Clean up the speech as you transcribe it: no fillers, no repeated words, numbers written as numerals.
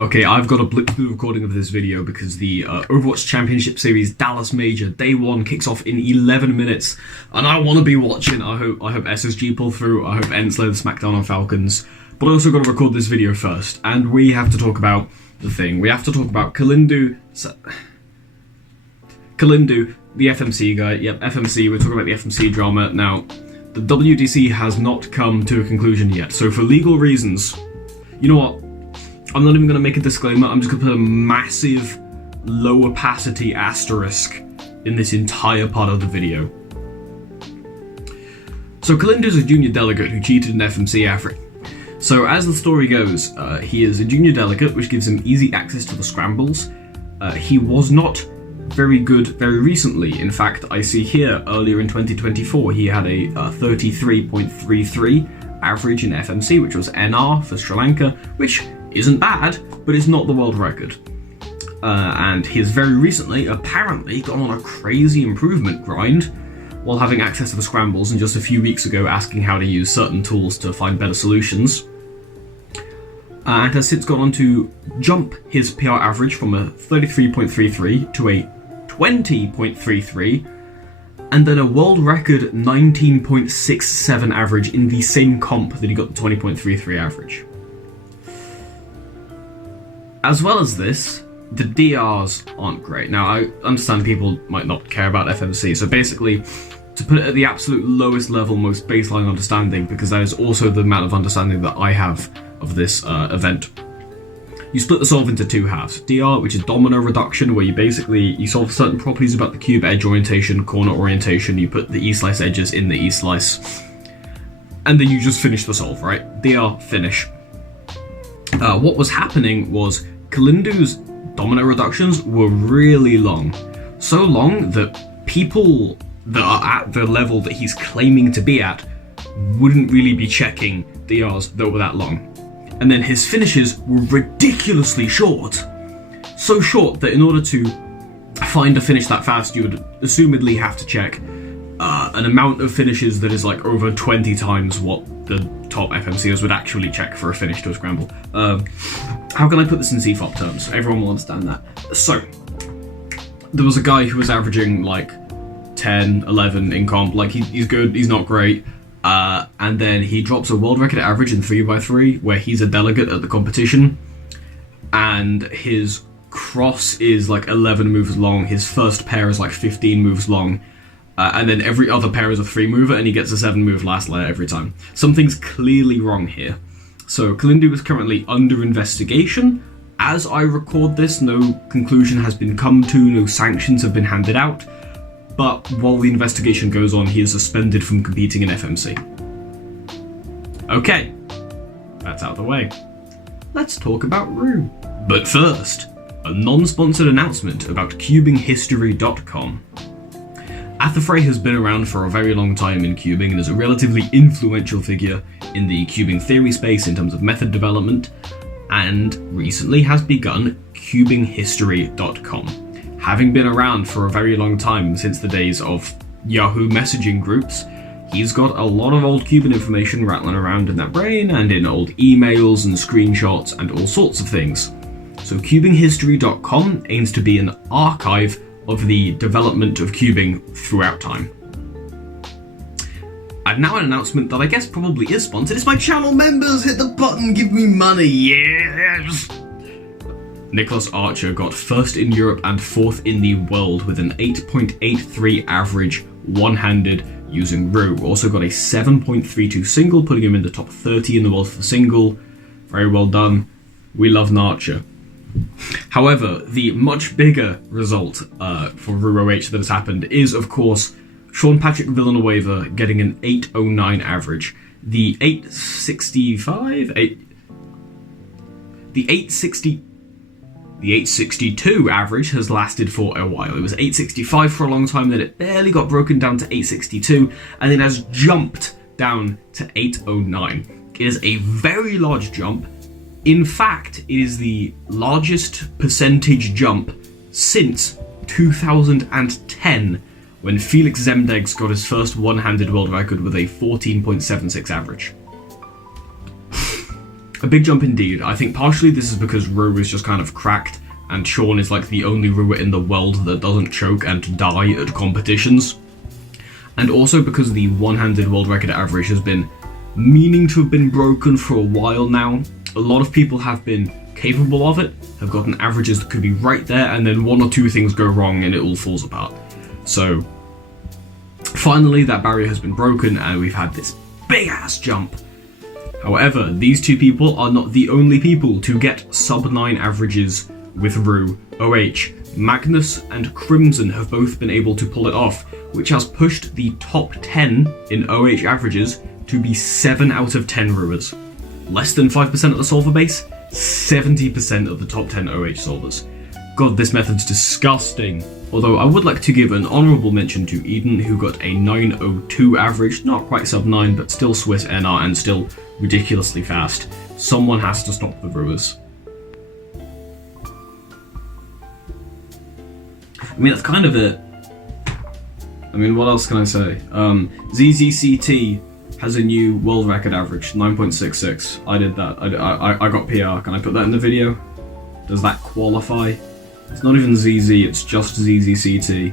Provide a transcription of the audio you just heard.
Okay, I've got to blip through the recording of this video because the Overwatch Championship Series Dallas Major Day 1 kicks off in 11 minutes, and I want to be watching. I hope SSG pull through, I hope Ent slay the SmackDown on Falcons, but I also got to record this video first, and we have to talk about the thing. We have to talk about Kalindu, the FMC guy. Yep, FMC, we're talking about the FMC drama. Now, the WDC has not come to a conclusion yet, so for legal reasons, you know what? I'm not even going to make a disclaimer, I'm just going to put a massive low opacity asterisk in this entire part of the video. So Kalindu's a junior delegate who cheated in FMC Africa. So as the story goes, he is a junior delegate, which gives him easy access to the scrambles. He was not very good very recently. In fact, I see here earlier in 2024 he had a 33.33 average in FMC, which was NR for Sri Lanka, which isn't bad, but it's not the world record. And he has very recently apparently gone on a crazy improvement grind while having access to the scrambles, and just a few weeks ago asking how to use certain tools to find better solutions. And has since gone on to jump his PR average from a 33.33 to a 20.33, and then a world record 19.67 average in the same comp that he got the 20.33 average. As well as this, the DRs aren't great. Now, I understand people might not care about FMC, so basically, to put it at the absolute lowest level, most baseline understanding, because that is also the amount of understanding that I have of this event, you split the solve into two halves. DR, which is domino reduction, where you solve certain properties about the cube, edge orientation, corner orientation, you put the E-slice edges in the E-slice, and then you just finish the solve, right? DR, finish. What was happening was Kalindu's domino reductions were really long. So long that people that are at the level that he's claiming to be at wouldn't really be checking DRs that were that long. And then his finishes were ridiculously short. So short that in order to find a finish that fast, you would assumedly have to check an amount of finishes that is like over 20 times what the top FMCers would actually check for a finish to a scramble. How can I put this in CFOP terms? Everyone will understand that. So, there was a guy who was averaging like 10, 11 in comp, like he's good, he's not great, and then he drops a world record average in 3x3, where he's a delegate at the competition, and his cross is like 11 moves long, his first pair is like 15 moves long, and then every other pair is a 3 mover, and he gets a 7 move last layer every time. Something's clearly wrong here. So Kalindu is currently under investigation. As I record this, no conclusion has been come to, no sanctions have been handed out, but while the investigation goes on, he is suspended from competing in FMC. Okay, that's out of the way. Let's talk about Roux. But first, a non-sponsored announcement about cubinghistory.com. Athafray has been around for a very long time in cubing and is a relatively influential figure in the cubing theory space in terms of method development, and recently has begun cubinghistory.com. Having been around for a very long time, since the days of Yahoo messaging groups, he's got a lot of old cubing information rattling around in that brain and in old emails and screenshots and all sorts of things. So cubinghistory.com aims to be an archive of the development of cubing throughout time. I've now an announcement that I guess probably is sponsored. It's my channel members! Hit the button, give me money, yes! Nicholas Archer got first in Europe and fourth in the world with an 8.83 average one-handed using Roux. Also got a 7.32 single, putting him in the top 30 in the world for single. Very well done. We love Archer. However, the much bigger result for Roux OH that has happened is, of course, Sean Patrick Villanueva getting an 809 average. The 862 average has lasted for a while. It was 865 for a long time, then it barely got broken down to 862, and it has jumped down to 809. It is a very large jump. In fact, it is the largest percentage jump since 2010, when Felix Zemdegs got his first one-handed world record with a 14.76 average. A big jump indeed. I think partially this is because Roux is just kind of cracked, and Sean is like the only Roux in the world that doesn't choke and die at competitions. And also because the one-handed world record average has been meaning to have been broken for a while now. A lot of people have been capable of it, have gotten averages that could be right there, and then one or two things go wrong and it all falls apart. So finally that barrier has been broken and we've had this big ass jump. However, these two people are not the only people to get sub 9 averages with Roux. OH, Magnus and Crimson have both been able to pull it off, which has pushed the top 10 in OH averages to be 7 out of 10 Rouers. Less than 5% of the solver base, 70% of the top 10 OH solvers. God, this method's disgusting. Although I would like to give an honourable mention to Eden, who got a 902 average, not quite sub 9, but still Swiss NR and still ridiculously fast. Someone has to stop the Rouers. I mean, that's kind of it. I mean, what else can I say? ZZCT has a new world record average, 9.66. I did that. I got PR. Can I put that in the video? Does that qualify? It's not even ZZ, it's just ZZCT.